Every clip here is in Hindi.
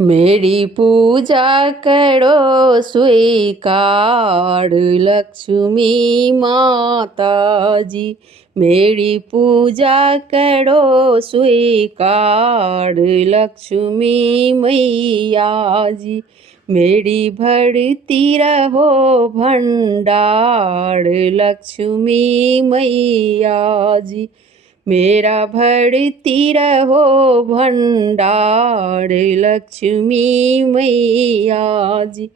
मेरी पूजा करो स्वीकार लक्ष्मी माता जी। मेरी पूजा करो स्वीकार लक्ष्मी मैया जी। मेरी भरती रहो भंडार लक्ष्मी मैया जी। मेरा भरती रहो भंडार लक्ष्मी मैया जी।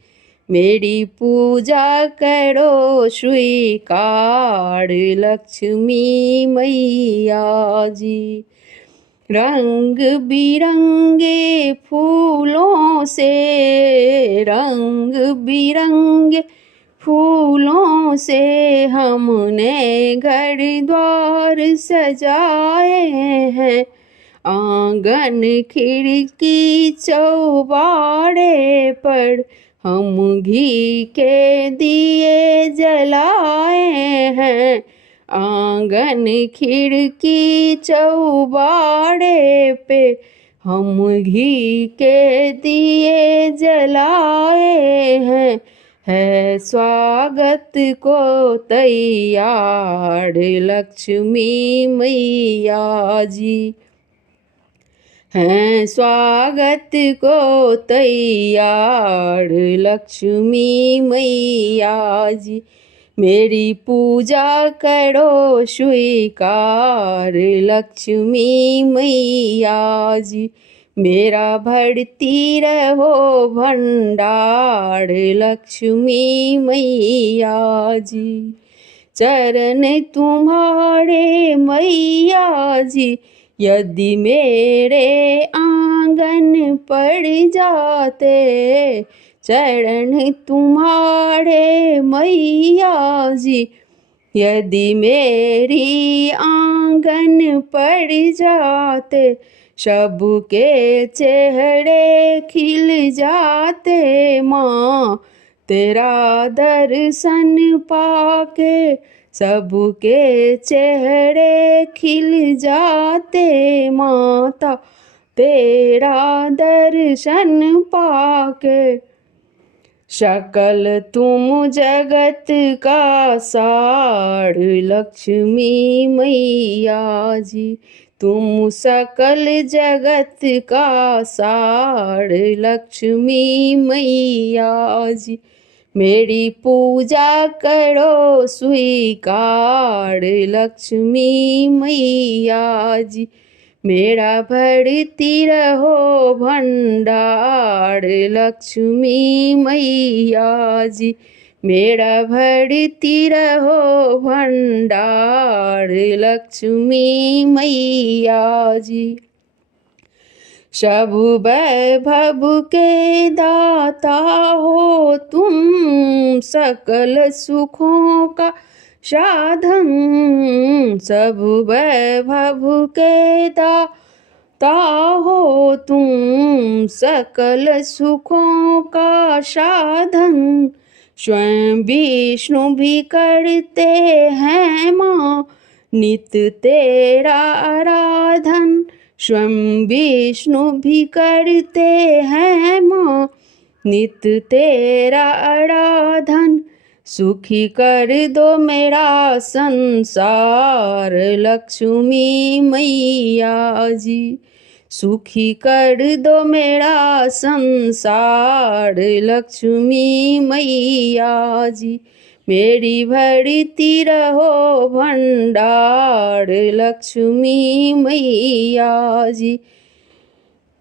मेरी पूजा करो स्वीकार लक्ष्मी मैया जी। रंग बिरंगे फूलों से, रंग बिरंगे फूलों से हमने घर द्वार सजाए हैं। आंगन खिड़की चौबारे पर हम घी के दिए जलाए हैं। आंगन खिड़की चौबारे पे हम घी के दिए जलाए हैं। है स्वागत को तैयार लक्ष्मी मैया जी। हैं स्वागत को तैयार लक्ष्मी मैया जी। मेरी पूजा करो स्वीकार लक्ष्मी मैया जी। मेरा भरती रहो भंडार लक्ष्मी मैया जी। चरण तुम्हारे मैया जी यदि मेरे आंगन पड़ जाते। चरण तुम्हारे मैया जी यदि मेरी आंगन पड़ जाते। सबके चेहरे खिल जाते माँ तेरा दर्शन पाके। सबके चेहरे खिल जाते माता तेरा दर्शन पाके। सकल तुम जगत का सार लक्ष्मी मैया जी। तुम सकल जगत का सार लक्ष्मी मैया जी। मेरी पूजा करो स्वीकार लक्ष्मी मैया जी। मेरा भरती रहो भंडार लक्ष्मी मैया जी। मेरा भरती रहो भंडार लक्ष्मी मैया जी। सब वैभव के दाता हो तुम सकल सुखों का साधन। सब वैभव के दाता हो तुम सकल सुखों का साधन। स्वयं विष्णु भी करते हैं माँ नित तेरा आराधन। स्वयं विष्णु भी करते हैं माँ नित तेरा आराधन। सुखी कर दो मेरा संसार लक्ष्मी मैया जी। सुखी कर दो मेरा संसार लक्ष्मी मैया जी। मेरी भरती रहो भंडार लक्ष्मी मैया जी।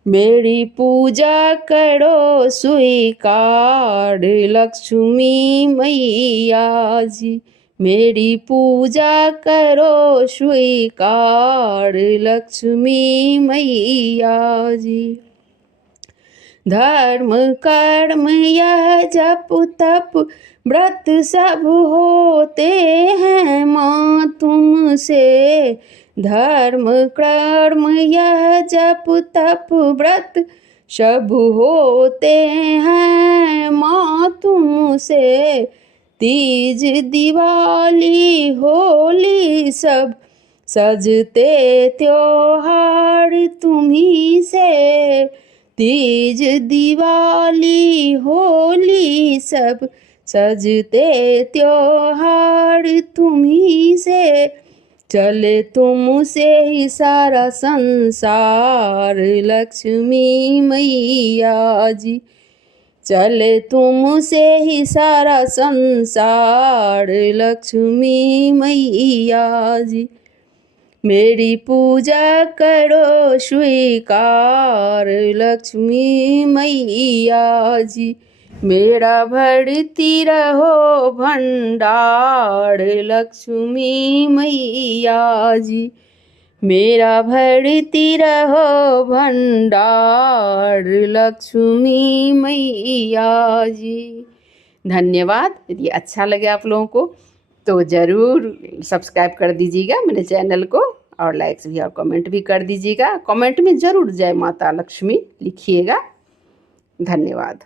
मेरी पूजा करो स्वीकार लक्ष्मी मैया जी। मेरी पूजा करो स्वीकार लक्ष्मी मैया जी। धर्म कर्म यह जप तप व्रत सब होते हैं माँ तुमसे। धर्म कर्म यह जप तप व्रत सब होते हैं माँ तुमसे। तीज दिवाली होली सब सजते त्योहार तुम्ही से। तीज दिवाली होली सब सजते त्योहार तुम्ही से, चले तुमसे ही सारा संसार लक्ष्मी मैया जी, चले तुमसे ही सारा संसार लक्ष्मी मैया जी। मेरी पूजा करो स्वीकार लक्ष्मी मैया जी, मेरा भरती रहो भंडार लक्ष्मी मैया जी, मेरा भरती रहो भंडार लक्ष्मी मैया जी। धन्यवाद। यदि अच्छा लगे आप लोगों को तो ज़रूर सब्सक्राइब कर दीजिएगा मेरे चैनल को, और लाइक्स भी और कमेंट भी कर दीजिएगा। कमेंट में ज़रूर जय माता लक्ष्मी लिखिएगा। धन्यवाद।